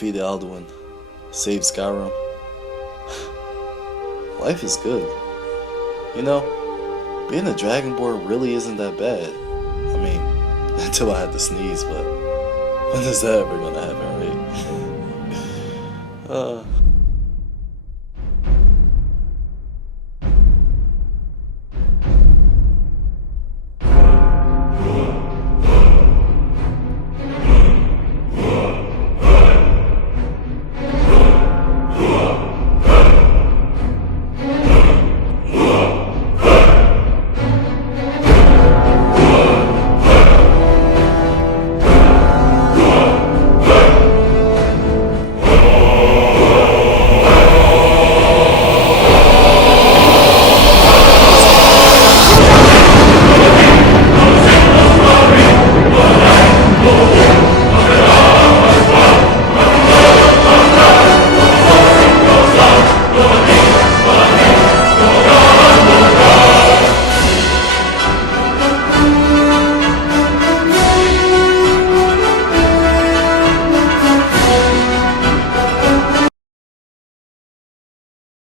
defeated Alduin, saved Skyrim. Life is good. You know, being a Dragonborn really isn't that bad. I mean, until I had to sneeze, but when is that ever gonna happen, right?